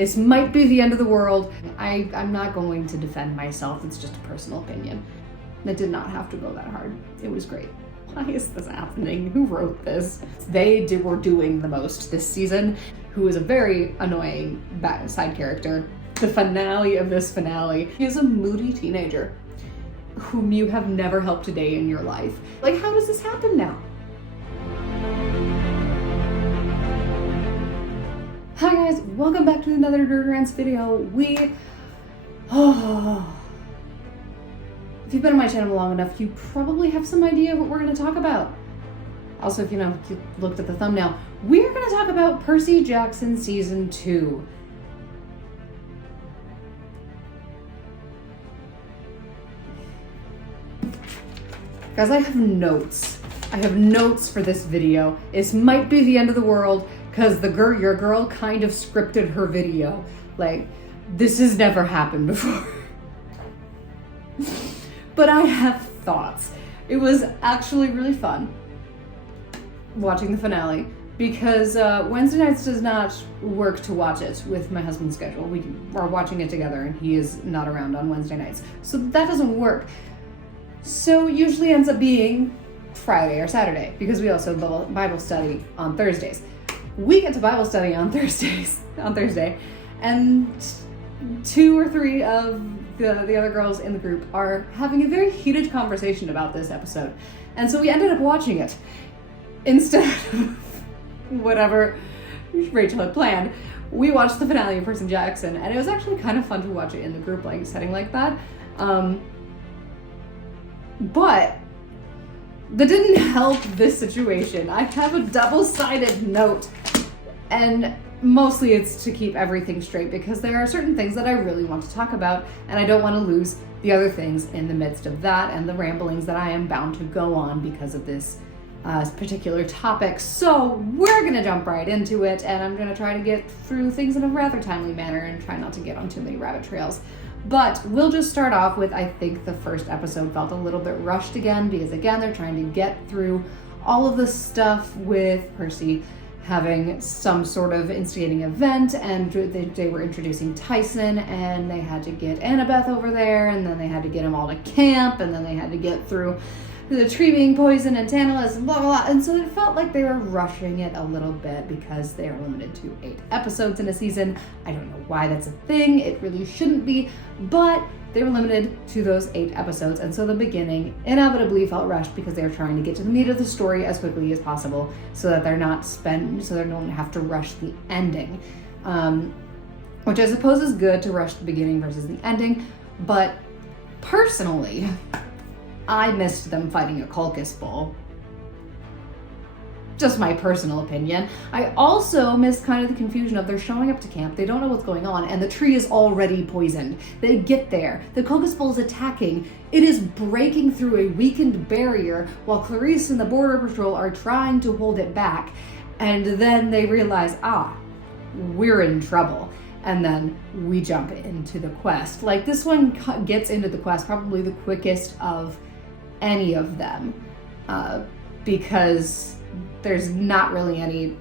It might be the end of the world. I'm not going to defend myself. It's just a personal opinion. It did not have to go that hard. It was great. Why is this happening? Who wrote this? Were doing the most this season, who is a very annoying side character. The finale of this finale is a moody teenager whom you have never helped a day in your life. Like, how does this happen now? Hi guys, welcome back to another Rants video. If you've been on my channel long enough, you probably have some idea what we're going to talk about. Also, if you looked at the thumbnail, we're going to talk about Percy Jackson Season 2. Guys, I have notes. I have notes for this video. This might be the end of the world because your girl kind of scripted her video. Like, this has never happened before. But I have thoughts. It was actually really fun watching the finale because Wednesday nights does not work to watch it with my husband's schedule. We are watching it together and he is not around on Wednesday nights. So that doesn't work. So it usually ends up being Friday or Saturday because we also have Bible study on Thursdays. We get to Bible study on Thursday, and 2 or 3 of the other girls in the group are having a very heated conversation about this episode. And so we ended up watching it instead of whatever Rachel had planned. We watched the finale of Percy Jackson, and it was actually kind of fun to watch it in the group setting like that. But that didn't help this situation. I have a double-sided note, and mostly it's to keep everything straight because there are certain things that I really want to talk about, and I don't want to lose the other things in the midst of that and the ramblings that I am bound to go on because of this particular topic. So we're gonna jump right into it, and I'm gonna try to get through things in a rather timely manner and try not to get on too many rabbit trails. But we'll just start off with, I think the first episode felt a little bit rushed again because again, they're trying to get through all of the stuff with Percy having some sort of instigating event, and they were introducing Tyson, and they had to get Annabeth over there, and then they had to get them all to camp, and then they had to get through the tree being poisoned and Tantalus and blah, blah, blah. And so it felt like they were rushing it a little bit because they are limited to 8 episodes in a season. I don't know why that's a thing. It really shouldn't be, but they were limited to those 8 episodes. And so the beginning inevitably felt rushed because they were trying to get to the meat of the story as quickly as possible so that they don't have to rush the ending. Which I suppose is good to rush the beginning versus the ending. But personally, I missed them fighting a Culcus bull. Just my personal opinion. I also missed kind of the confusion of they're showing up to camp, they don't know what's going on, and the tree is already poisoned. They get there, the Culcus bull is attacking, it is breaking through a weakened barrier while Clarice and the Border Patrol are trying to hold it back, and then they realize, we're in trouble. And then we jump into the quest. Like, this one gets into the quest probably the quickest of any of them because there's not really any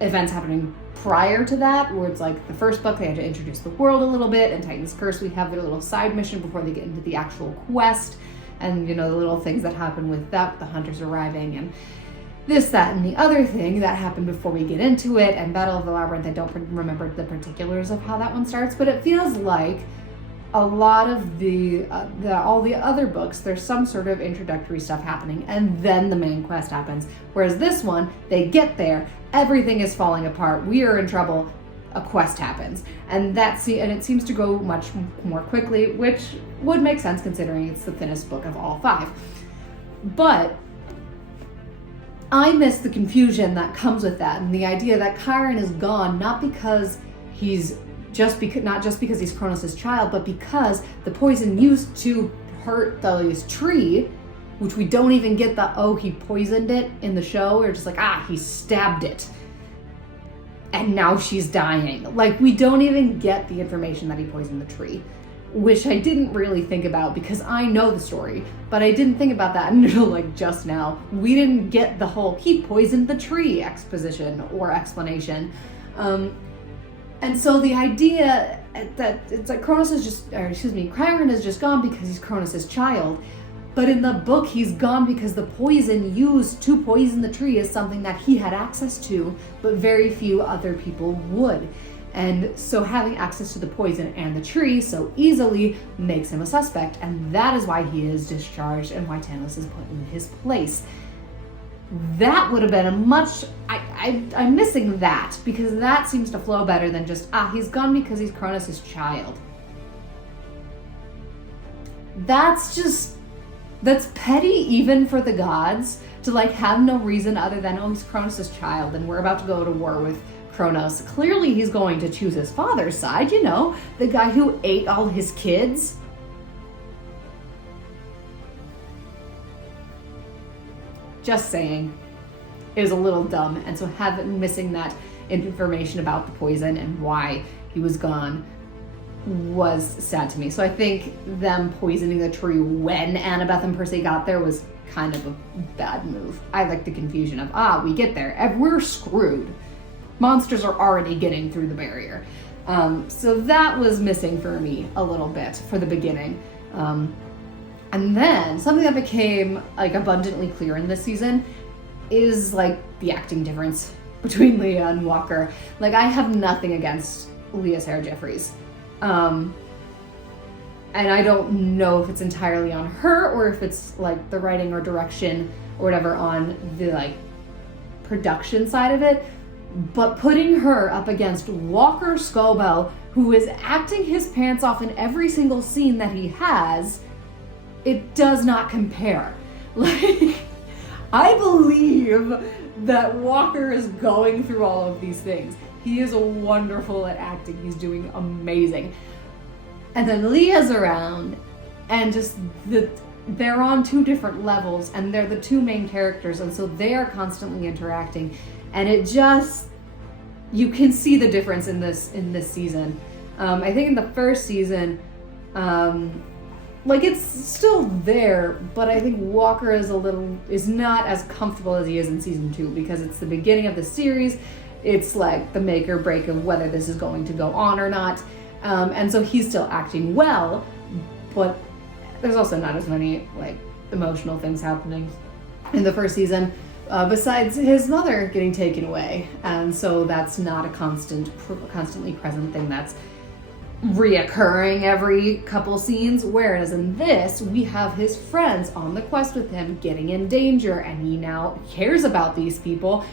events happening prior to that, where it's like the first book they had to introduce the world a little bit, and Titan's Curse we have their little side mission before they get into the actual quest, and the little things that happen with that, the hunters arriving and this, that, and the other thing that happened before we get into it, and Battle of the Labyrinth. I don't remember the particulars of how that one starts, but it feels like a lot of all the other books, there's some sort of introductory stuff happening, and then the main quest happens. Whereas this one, they get there, everything is falling apart, we are in trouble, a quest happens, and it seems to go much more quickly, which would make sense considering it's the thinnest book of all 5. But I miss the confusion that comes with that, and the idea that Chiron is gone not because he's not just because he's Cronus' child, but because the poison used to hurt this tree, which we don't even get he poisoned it in the show. We're just like, he stabbed it. And now she's dying. Like, we don't even get the information that he poisoned the tree, which I didn't really think about because I know the story, but I didn't think about that until just now. We didn't get the whole he poisoned the tree exposition or explanation. And so the idea that it's like Chiron is just gone because he's Cronus's child. But in the book, he's gone because the poison used to poison the tree is something that he had access to, but very few other people would. And so having access to the poison and the tree so easily makes him a suspect. And that is why he is discharged and why Tanos is put in his place. That would have been a much... I'm missing that, because that seems to flow better than just, he's gone because he's Cronus's child. That's petty even for the gods to like have no reason other than, he's Cronus's child and we're about to go to war with Kronos. Clearly he's going to choose his father's side, the guy who ate all his kids. Just saying. It was a little dumb, and so missing that information about the poison and why he was gone was sad to me. So I think them poisoning the tree when Annabeth and Percy got there was kind of a bad move. I like the confusion of, we get there and we're screwed. Monsters are already getting through the barrier. So that was missing for me a little bit for the beginning. And then something that became like abundantly clear in this season is like the acting difference between Leah and Walker. Like, I have nothing against Leah Sarah Jeffries. And I don't know if it's entirely on her or if it's like the writing or direction or whatever on the like production side of it. But putting her up against Walker Scobell, who is acting his pants off in every single scene that he has, it does not compare. Like, I believe that Walker is going through all of these things. He is wonderful at acting. He's doing amazing. And then Leah's around, and just they're on two different levels, and they're the two main characters, and so they are constantly interacting. And it just, you can see the difference in this season. I think in the first season, like, it's still there, but I think Walker is not as comfortable as he is in season 2, because it's the beginning of the series. It's like the make or break of whether this is going to go on or not. And so he's still acting well, but there's also not as many like emotional things happening in the first season, besides his mother getting taken away. And so that's not a constantly present thing that's reoccurring every couple scenes, whereas in this we have his friends on the quest with him getting in danger, and he now cares about these people,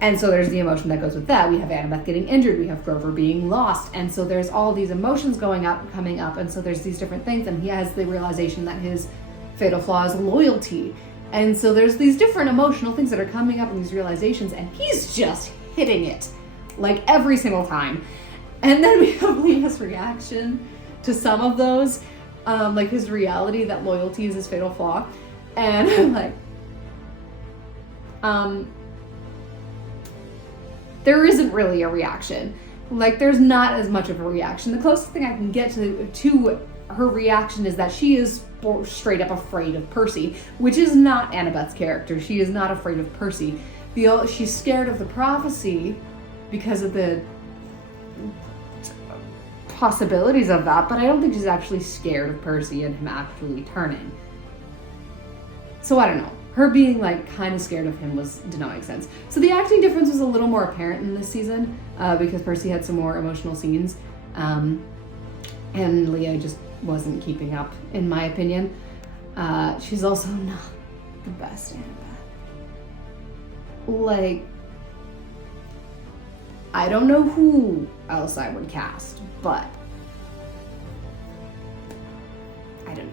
and so there's the emotion that goes with that. We have Annabeth getting injured, we have Grover being lost, and so there's all these emotions coming up, and so there's these different things, and he has the realization that his fatal flaw is loyalty, and so there's these different emotional things that are coming up in these realizations, and he's just hitting it like every single time. And then we have Leah's reaction to some of those, like his reality that loyalty is his fatal flaw. And I'm like, there isn't really a reaction. Like, there's not as much of a reaction. The closest thing I can get to her reaction is that she is straight up afraid of Percy, which is not Annabeth's character. She is not afraid of Percy. She's scared of the prophecy because of the possibilities of that, but I don't think she's actually scared of Percy and him actually turning. So I don't know. Her being like kind of scared of him did not make sense. So the acting difference was a little more apparent in this season because Percy had some more emotional scenes, and Leah just wasn't keeping up, in my opinion. She's also not the best Annabeth. Like, I don't know who else I would cast, but I don't know.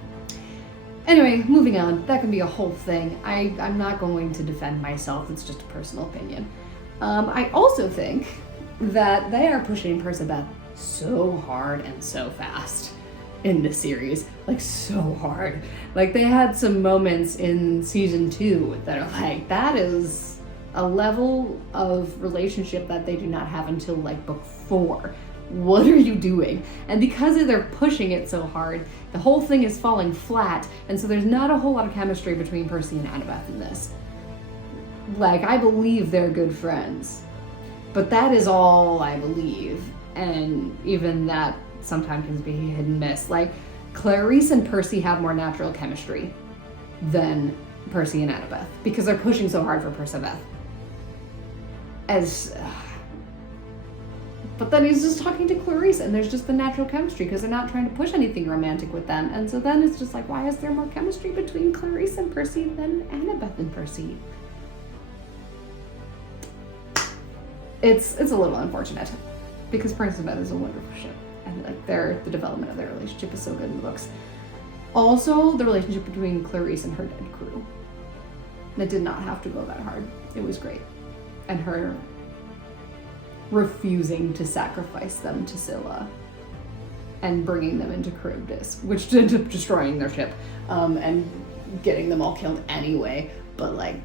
Anyway, moving on. That can be a whole thing. I'm not going to defend myself. It's just a personal opinion. I also think that they are pushing Percabeth so hard and so fast in this series. Like, so hard. Like, they had some moments in season 2 that are like, that is a level of relationship that they do not have until like book 4. What are you doing? And because they're pushing it so hard, the whole thing is falling flat, and so there's not a whole lot of chemistry between Percy and Annabeth in this. Like, I believe they're good friends, but that is all I believe. And even that sometimes can be hit and miss. Like, Clarice and Percy have more natural chemistry than Percy and Annabeth, because they're pushing so hard for Perciveth. But then he's just talking to Clarice, and there's just the natural chemistry, because they're not trying to push anything romantic with them. And so then it's just like, why is there more chemistry between Clarice and Percy than Annabeth and Percy? It's a little unfortunate, because Perciveth is a wonderful ship, and like the development of their relationship is so good in the books. Also, the relationship between Clarice and her dead crew. It did not have to go that hard. It was great. And her refusing to sacrifice them to Scylla and bringing them into Charybdis, which ended up destroying their ship, and getting them all killed anyway. But like,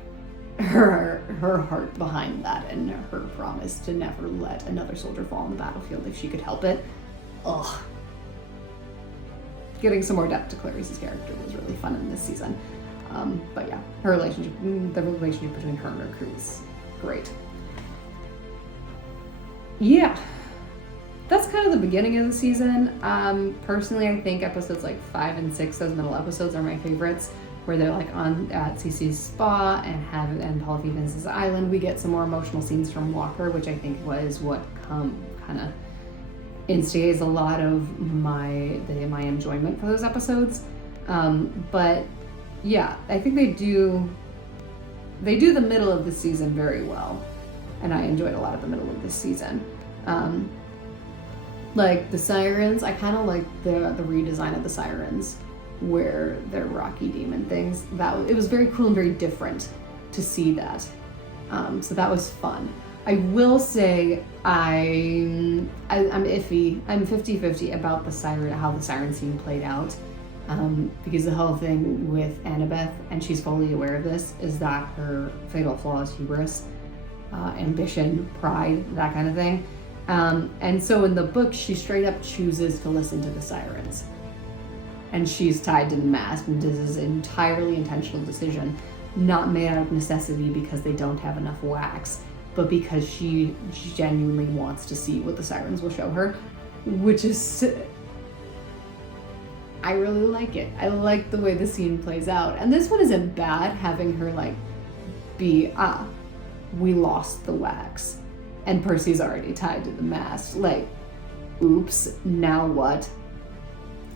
her heart behind that, and her promise to never let another soldier fall on the battlefield if she could help it. Ugh. Getting some more depth to Clarice's character was really fun in this season. But yeah, the relationship between her and her crew is great. Yeah, that's kind of the beginning of the season. Personally, I think episodes like 5 and 6, those middle episodes, are my favorites, where they're like at Cece's spa and Polyphe Vince's island. We get some more emotional scenes from Walker, which I think was what kind of instigates a lot of my enjoyment for those episodes. But yeah, I think they do the middle of the season very well, and I enjoyed a lot of the middle of this season. Like the sirens, I kind of like the redesign of the sirens, where they're rocky demon things. It was very cool and very different to see that. So that was fun. I will say I'm iffy. I'm 50-50 about how the siren scene played out. Because the whole thing with Annabeth, and she's fully aware of this, is that her fatal flaw is hubris, ambition, pride, that kind of thing. And so in the book, she straight up chooses to listen to the sirens. And she's tied to the mast, and this is an entirely intentional decision, not made out of necessity because they don't have enough wax, but because she genuinely wants to see what the sirens will show her, which is... I really like it. I like the way the scene plays out. And this one isn't bad, having her like be, we lost the wax, and Percy's already tied to the mast. Like, oops, now what?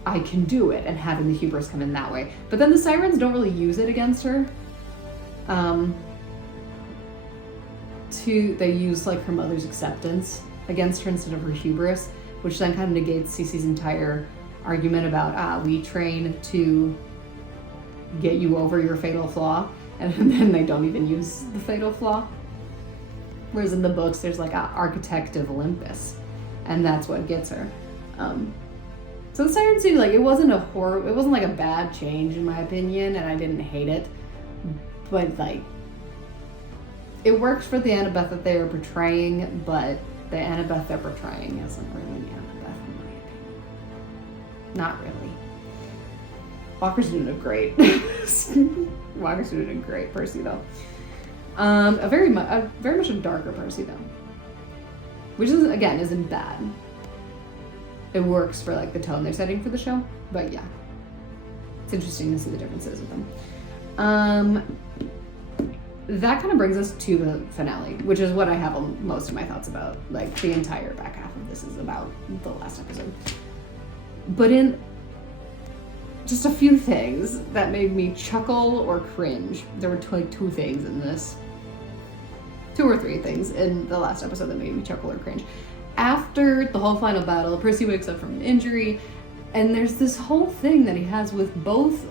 I can do it, and having the hubris come in that way. But then the sirens don't really use it against her. They use like her mother's acceptance against her instead of her hubris, which then kind of negates Cece's entire argument about we train to get you over your fatal flaw, and then they don't even use the fatal flaw. Whereas in the books, there's like an architect of Olympus, and that's what gets her. So the siren scene, like, it wasn't like a bad change in my opinion, and I didn't hate it, but like, it works for the Annabeth that they are portraying, but the Annabeth they're portraying isn't really Annabeth in my opinion. Not really. Walker's doing a great. Walker's doing a great Percy though. Very much a darker Percy though, which isn't bad. It works for like the tone they're setting for the show, but yeah, it's interesting to see the differences with them. That kind of brings us to the finale, which is what I have most of my thoughts about. Like, the entire back half of this is about the last episode. But in just a few things that made me chuckle or cringe. There were two things in this. 2 or 3 things in the last episode that made me chuckle or cringe. After the whole final battle, Percy wakes up from an injury, and there's this whole thing that he has with both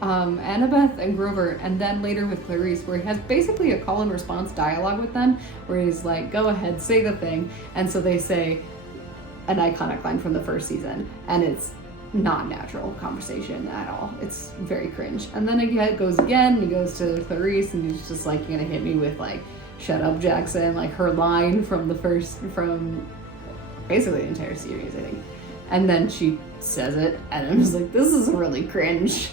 Annabeth and Grover, and then later with Clarice, where he has basically a call and response dialogue with them, where he's like, go ahead, say the thing. And so they say an iconic line from the first season, and it's not natural conversation at all. It's very cringe. And then he goes again, and he goes to Clarice, and he's just like, you're gonna hit me with like, shut up, Jackson, like her line from basically the entire series, I think. And then she says it, and I'm just like, this is really cringe.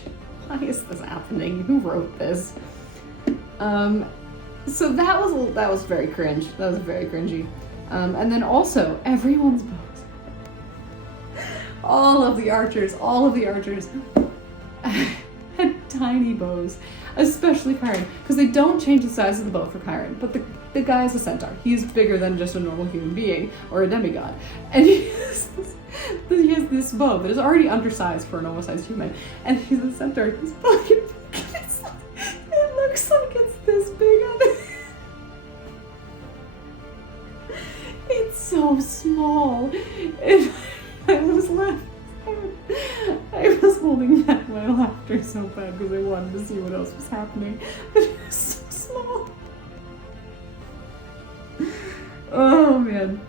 Why is this happening? Who wrote this? So that was very cringe. That was very cringy. And then also everyone's bows. All of the archers had tiny bows, especially Chiron, because they don't change the size of the bow for Chiron, but the guy is a centaur. He's bigger than just a normal human being or a demigod. And he has this bow that is already undersized for a normal sized human, and he's a centaur. He's fucking big. It looks like it's this big on it. It's so small. And I was laughing. I was holding back my laughter so bad because I wanted to see what else was happening. But it was so small. Oh man.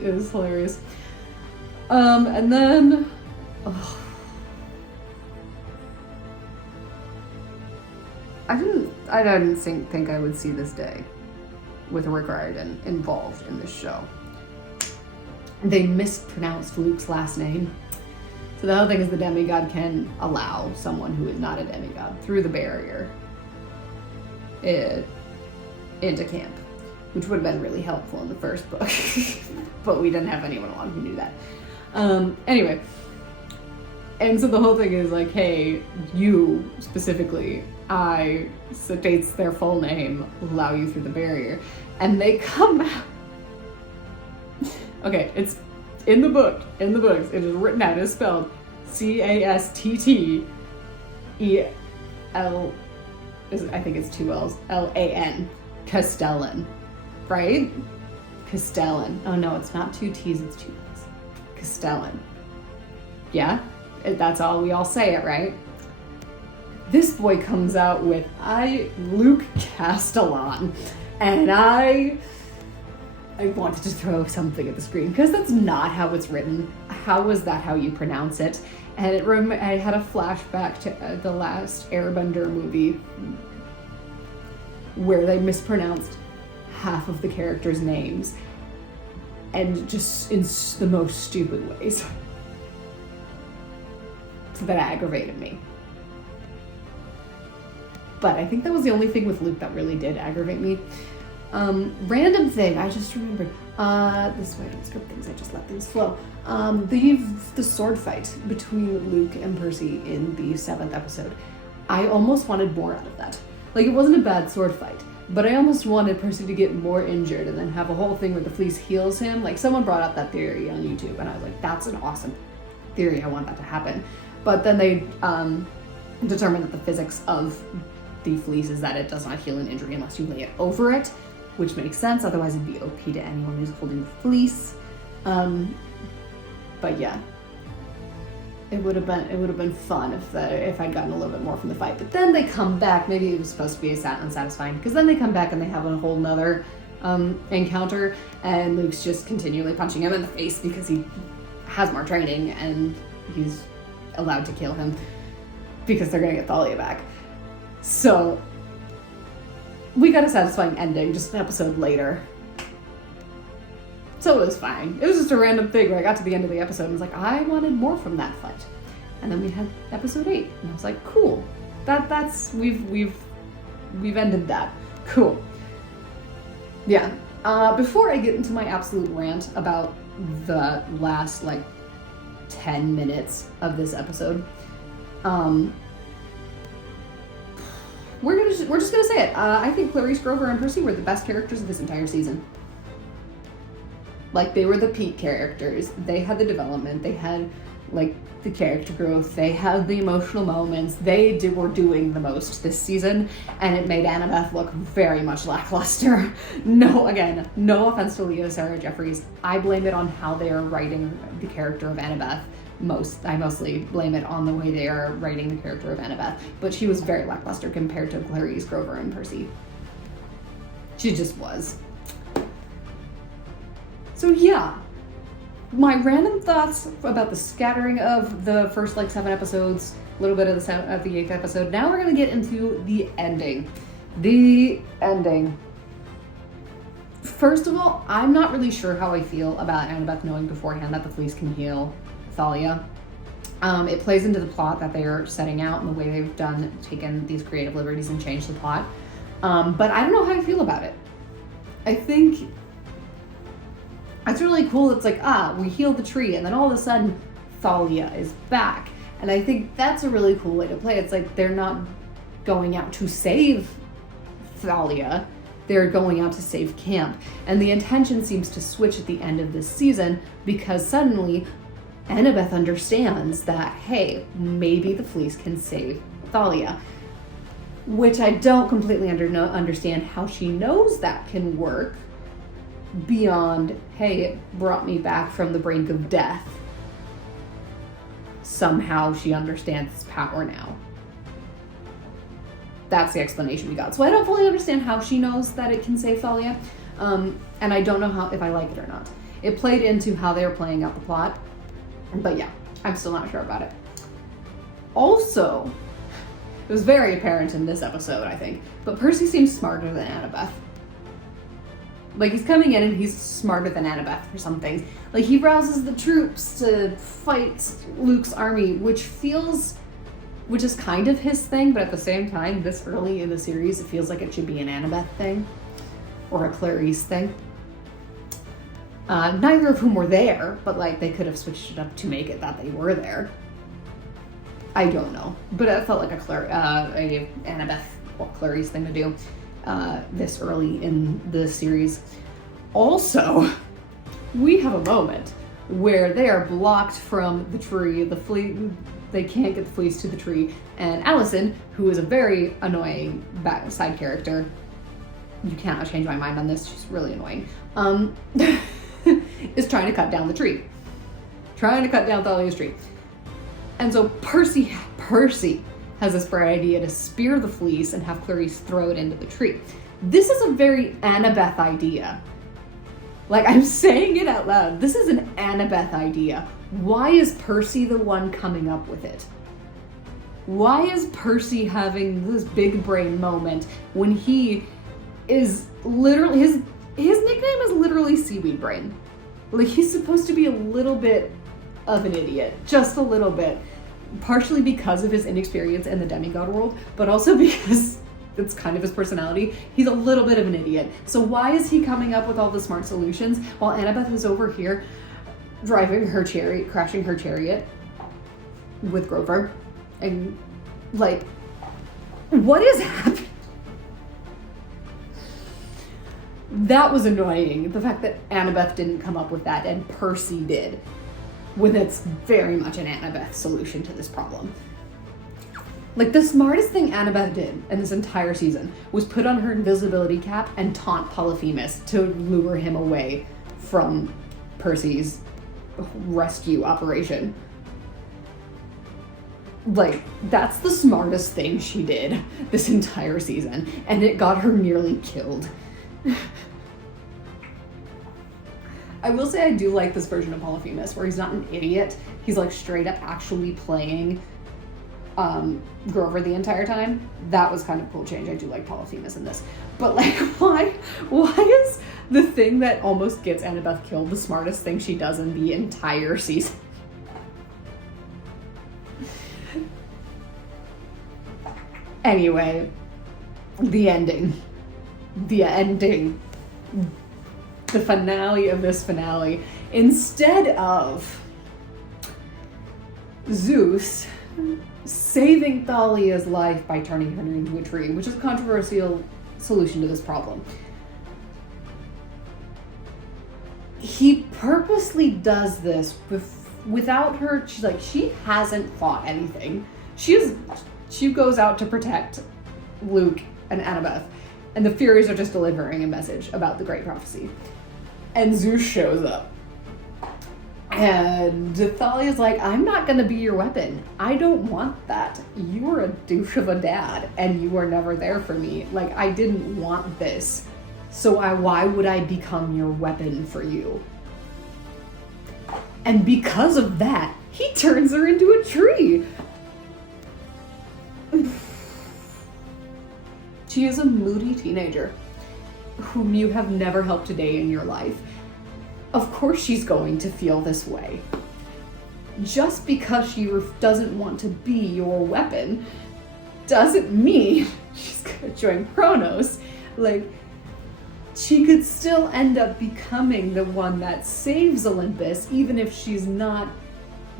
It was hilarious. And then I didn't think I would see this day with Rick Riordan involved in this show. They mispronounced Luke's last name. So the whole thing is the demigod can allow someone who is not a demigod through the barrier into camp, which would have been really helpful in the first book. But we didn't have anyone along who knew that. Anyway, and so the whole thing is like, hey, you specifically, states their full name, allow you through the barrier. And they come out. Okay, it's in the books, it is written out, it's spelled Casttell, I think it's 2 L's, Lan, Castellan, right? Castellan. Oh no, it's not 2 T's, it's 2 L's. Castellan. Yeah? That's all, we all say it, right? This boy comes out with, Luke Castellan, and I wanted to throw something at the screen because that's not how it's written. How is that how you pronounce it? And I had a flashback to the last Airbender movie where they mispronounced half of the characters' names, and just in the most stupid ways. So that aggravated me. But I think that was the only thing with Luke that really did aggravate me. Random thing, I just remembered. This way I don't script things, I just let things flow. The sword fight between Luke and Percy in the 7th episode. I almost wanted more out of that. Like, it wasn't a bad sword fight, but I almost wanted Percy to get more injured and then have a whole thing where the fleece heals him. Like, someone brought up that theory on YouTube, and I was like, that's an awesome theory, I want that to happen. But then they determined that the physics of the fleece is that it does not heal an injury unless you lay it over it, which makes sense, otherwise it'd be OP to anyone who's holding the fleece. But yeah, it would have been fun if I'd gotten a little bit more from the fight. But then they come back, maybe it was supposed to be unsatisfying, because then they come back and they have a whole nother encounter, and Luke's just continually punching him in the face because he has more training and he's allowed to kill him because they're gonna get Thalia back. So we got a satisfying ending just an episode later. So it was fine. It was just a random thing where I got to the end of the episode and was like, I wanted more from that fight. And then we had episode 8, and I was like, cool. We've ended that. Cool. Yeah. Before I get into my absolute rant about the last 10 minutes of this episode, we're just gonna say it. I think Clarice, Grover, and Percy were the best characters of this entire season. They were the peak characters. They had the development. They had the character growth. They had the emotional moments. They were doing the most this season, and it made Annabeth look very much lackluster. No offense to Leah Sarah Jeffries. I blame it on how they are writing the character of Annabeth. I mostly blame it on the way they are writing the character of Annabeth, but she was very lackluster compared to Clarice, Grover, and Percy. She just was. So yeah, my random thoughts about the scattering of the first 7 episodes, a little bit of the 8th episode. Now we're gonna get into the ending. The ending. First of all, I'm not really sure how I feel about Annabeth knowing beforehand that the fleece can heal Thalia. It plays into the plot that they are setting out and the way they've taken these creative liberties and changed the plot. But I don't know how I feel about it. I think It's really cool. It's like, we healed the tree, and then all of a sudden, Thalia is back. And I think that's a really cool way to play. It's like they're not going out to save Thalia, they're going out to save camp. And the intention seems to switch at the end of this season because suddenly Annabeth understands that, hey, maybe the fleece can save Thalia. Which I don't completely understand how she knows that can work beyond, hey, it brought me back from the brink of death. Somehow she understands its power now. That's the explanation we got. So I don't fully understand how she knows that it can save Thalia, and I don't know if I like it or not. It played into how they were playing out the plot, but yeah, I'm still not sure about it. Also, it was very apparent in this episode, I think, but Percy seems smarter than Annabeth. Like, he's coming in and he's smarter than Annabeth for some things. Like, he rouses the troops to fight Luke's army, which is kind of his thing, but at the same time, this early in the series, it feels like it should be an Annabeth thing, or a Clarice thing. Neither of whom were there, but like, they could have switched it up to make it that they were there. I don't know, but it felt like a Annabeth or Clarice thing to do this early in the series. Also, we have a moment where they are blocked from the tree, they can't get the fleece to the tree, and Allison, who is a very annoying side character, you cannot change my mind on this, she's really annoying, is trying to cut down the tree. Trying to cut down Thalia's tree. And so Percy has this bright idea to spear the fleece and have Clarice throw it into the tree. This is a very Annabeth idea. Like, I'm saying it out loud. This is an Annabeth idea. Why is Percy the one coming up with it? Why is Percy having this big brain moment when he is literally, his nickname is literally Seaweed Brain. Like, he's supposed to be a little bit of an idiot. Just a little bit. Partially because of his inexperience in the demigod world, but also because it's kind of his personality. He's a little bit of an idiot. So why is he coming up with all the smart solutions while Annabeth is over here driving her chariot, crashing her chariot with Grover? And like, what is happening? That was annoying. The fact that Annabeth didn't come up with that and Percy did, when it's very much an Annabeth solution to this problem. Like, the smartest thing Annabeth did in this entire season was put on her invisibility cap and taunt Polyphemus to lure him away from Percy's rescue operation. Like, that's the smartest thing she did this entire season, and it got her nearly killed. I will say I do like this version of Polyphemus, where he's not an idiot. He's like straight up actually playing Grover the entire time. That was kind of a cool change. I do like Polyphemus in this. But like, why is the thing that almost gets Annabeth killed the smartest thing she does in the entire season? Anyway, the ending. The finale of this finale. Instead of Zeus saving Thalia's life by turning her into a tree, which is a controversial solution to this problem, he purposely does this without her. She hasn't fought anything. She goes out to protect Luke and Annabeth, and the Furies are just delivering a message about the Great Prophecy. And Zeus shows up. And Thalia's like, I'm not gonna be your weapon. I don't want that. You are a douche of a dad, and you were never there for me. Like, I didn't want this. So why would I become your weapon for you? And because of that, he turns her into a tree. She is a moody teenager whom you have never helped a day in your life. Of course she's going to feel this way. Just because she doesn't want to be your weapon doesn't mean she's gonna join Kronos. Like, she could still end up becoming the one that saves Olympus, even if she's not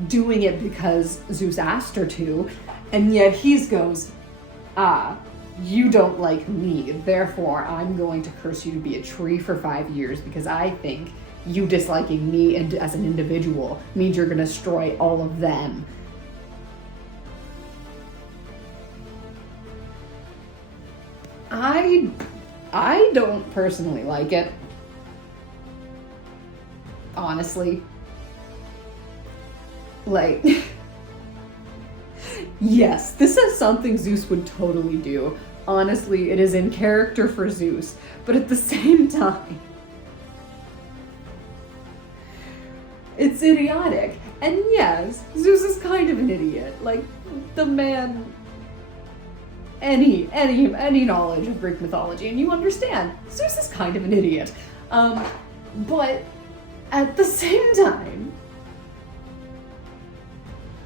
doing it because Zeus asked her to. And yet he goes, you don't like me, therefore I'm going to curse you to be a tree for 5 years because I think you disliking me and as an individual means you're going to destroy all of them. I don't personally like it. Honestly. Like, yes, this is something Zeus would totally do. Honestly, it is in character for Zeus. But at the same time, it's idiotic. And yes, Zeus is kind of an idiot. Like, the man... Any knowledge of Greek mythology, and you understand, Zeus is kind of an idiot. But at the same time,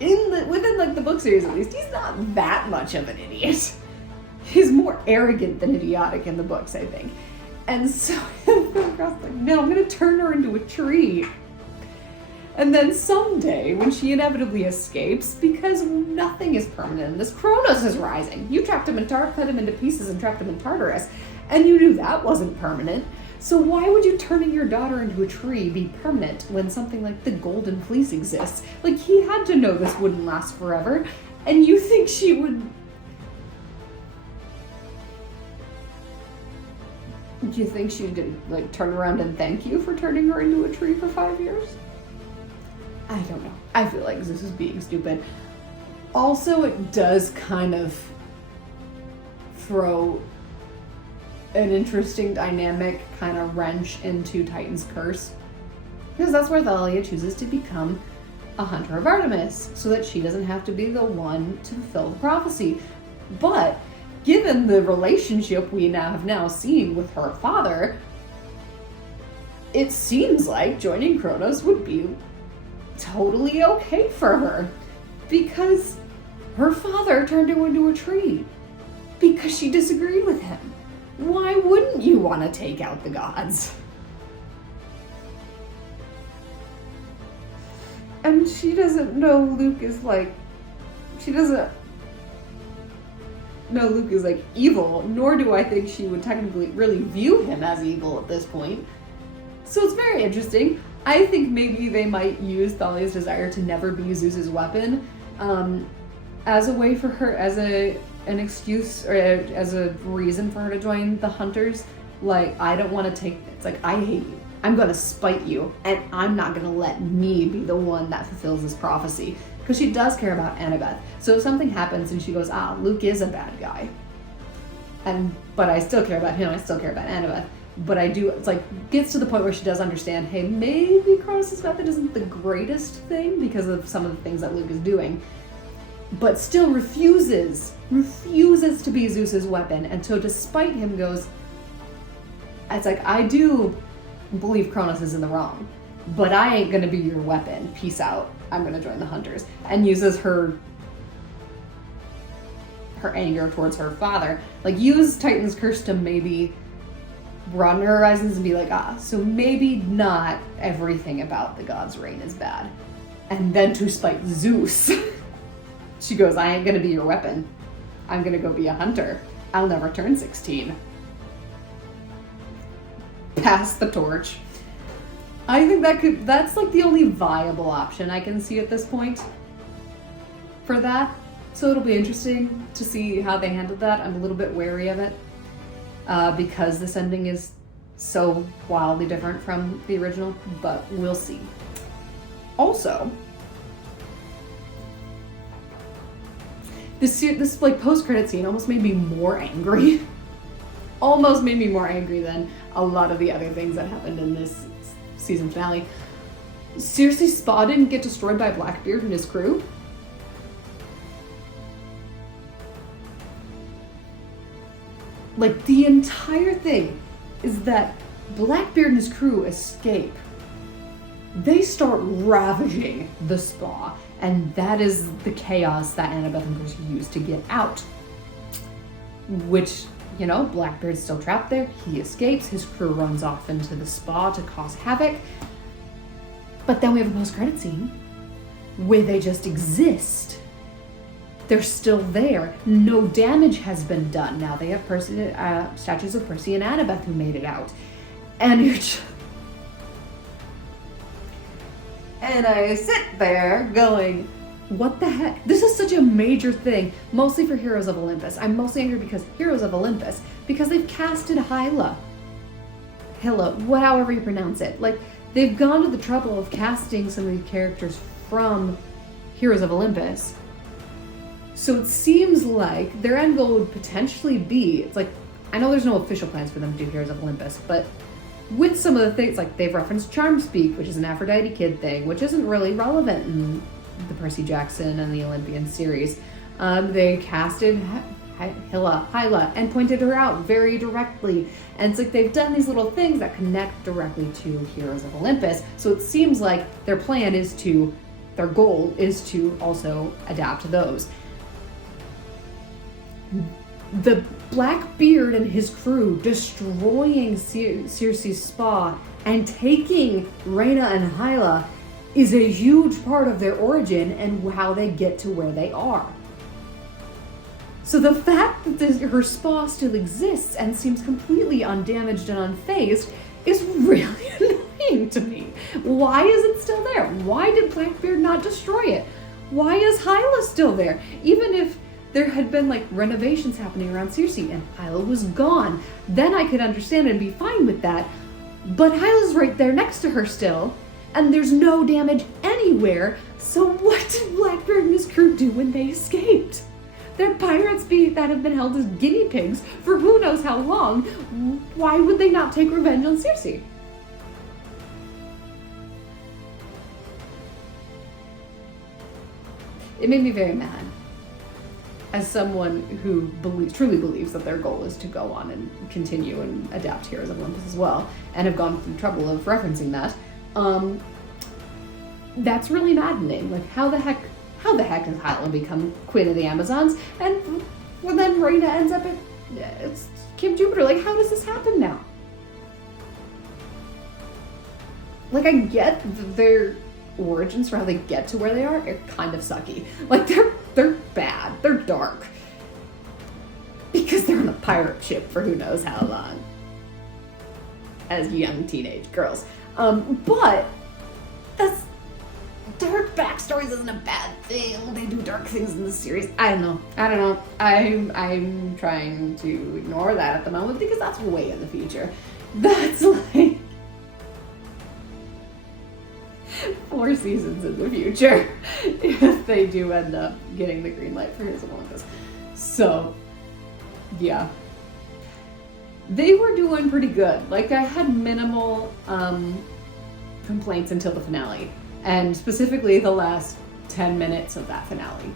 within like the book series at least, he's not that much of an idiot. He's more arrogant than idiotic in the books, I think. And so like, no, I'm gonna turn her into a tree. And then someday, when she inevitably escapes, because nothing is permanent in this, Kronos is rising. You trapped him in cut him into pieces and trapped him in Tartarus, and you knew that wasn't permanent. So why would you turning your daughter into a tree be permanent when something like the Golden Fleece exists? Like, he had to know this wouldn't last forever, and you think she would... Do you think she'd, like, turn around and thank you for turning her into a tree for 5 years? I don't know. I feel like Zeus is being stupid. Also, it does kind of throw an interesting dynamic kind of wrench into Titan's curse. Because that's where Thalia chooses to become a hunter of Artemis, so that she doesn't have to be the one to fulfill the prophecy. But given the relationship we have now seen with her father, it seems like joining Kronos would be totally okay for her, because her father turned her into a tree because she disagreed with him. Why wouldn't you want to take out the gods? And she doesn't know Luke is like, she doesn't know Luke is like evil, nor do I think she would technically really view him as evil at this point. So it's very interesting. I think maybe they might use Thalia's desire to never be Zeus's weapon as a way for her, as an excuse or as a reason for her to join the Hunters. Like, I don't want to take, it's like, I hate you. I'm going to spite you, and I'm not going to let me be the one that fulfills this prophecy. Because she does care about Annabeth. So if something happens and she goes, Luke is a bad guy, but I still care about him, I still care about Annabeth. But I do, it's like, gets to the point where she does understand, hey, maybe Kronos' method isn't the greatest thing because of some of the things that Luke is doing, but still refuses to be Zeus's weapon. And so despite him goes, it's like, I do believe Kronos is in the wrong, but I ain't gonna be your weapon. Peace out. I'm gonna join the Hunters. And uses her anger towards her father. Like, use Titan's curse to maybe broaden her horizons and be like, so maybe not everything about the god's reign is bad. And then to spite Zeus, she goes, I ain't gonna be your weapon. I'm gonna go be a hunter. I'll never turn 16. Pass the torch. I think that's like the only viable option I can see at this point for that. So it'll be interesting to see how they handled that. I'm a little bit wary of it. Because this ending is so wildly different from the original, but we'll see. Also, this like post-credit scene almost made me more angry. Almost made me more angry than a lot of the other things that happened in this season finale. Seriously, Spa didn't get destroyed by Blackbeard and his crew? Like, the entire thing is that Blackbeard and his crew escape. They start ravaging the Spa, and that is the chaos that Annabeth and Percy use to get out. Which You know, Blackbeard's still trapped there. He escapes. His crew runs off into the spa to cause havoc. But then we have a post-credit scene where they just exist. They're still there. No damage has been done. Now they have Percy, statues of Percy and Annabeth who made it out. And you're just... And I sit there going, what the heck? This is such a major thing, mostly for Heroes of Olympus. I'm mostly angry because Heroes of Olympus, because they've casted Hyla, however you pronounce it. Like, they've gone to the trouble of casting some of these characters from Heroes of Olympus. So it seems like their end goal would potentially be, it's like, I know there's no official plans for them to do Heroes of Olympus, but with some of the things, like they've referenced Charm Speak, which is an Aphrodite Kid thing, which isn't really relevant in the Percy Jackson and the Olympian series. They casted Hyla and pointed her out very directly. And it's like they've done these little things that connect directly to Heroes of Olympus. So it seems like their goal is to also adapt those. The Blackbeard and his crew destroying Circe's spa and taking Reyna and Hyla is a huge part of their origin and how they get to where they are. So the fact that her spa still exists and seems completely undamaged and unfazed is really annoying to me. Why is it still there? Why did Blackbeard not destroy it? Why is Hyla still there? Even if there had been like renovations happening around Circe and Hyla was gone, then I could understand and be fine with that. But Hyla's right there next to her still, and there's no damage anywhere. So what did Blackbeard and his crew do when they escaped? They're pirates that have been held as guinea pigs for who knows how long. Why would they not take revenge on Circe? It made me very mad. As someone who truly believes that their goal is to go on and continue and adapt Heroes of Olympus as well, and have gone through the trouble of referencing that, that's really maddening. Like, how the heck does Hyla become Queen of the Amazons? And then Reyna ends up at Camp Jupiter. Like, how does this happen now? Like, I get their origins for how they get to where they are kind of sucky. Like, they're bad. They're dark. Because they're on a pirate ship for who knows how long. As young teenage girls. But that's dark backstories isn't a bad thing. They do dark things in this series. I don't know. I'm trying to ignore that at the moment because that's way in the future. That's like 4 seasons in the future if they do end up getting the green light for Heroes of Olympus. So, yeah. They were doing pretty good. Like, I had minimal complaints until the finale, and specifically the last 10 minutes of that finale.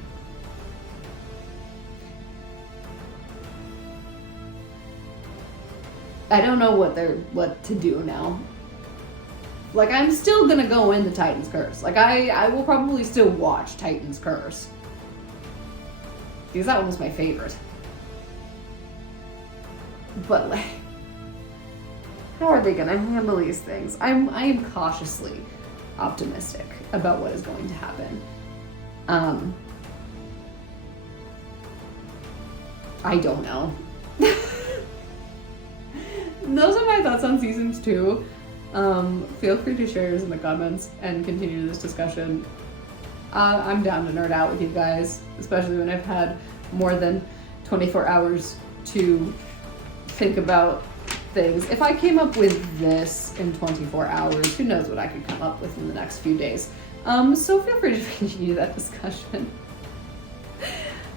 I don't know what to do now. Like, I'm still gonna go into Titan's Curse. Like, I will probably still watch Titan's Curse. Because that one was my favorite. But, like, how are they gonna handle these things? I am cautiously optimistic about what is going to happen. I don't know. Those are my thoughts on seasons 2. Feel free to share yours in the comments and continue this discussion. I'm down to nerd out with you guys, especially when I've had more than 24 hours to think about things. If I came up with this in 24 hours, who knows what I could come up with in the next few days. So feel free to continue that discussion.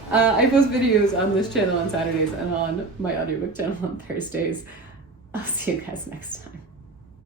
I post videos on this channel on Saturdays and on my audiobook channel on Thursdays. I'll see you guys next time.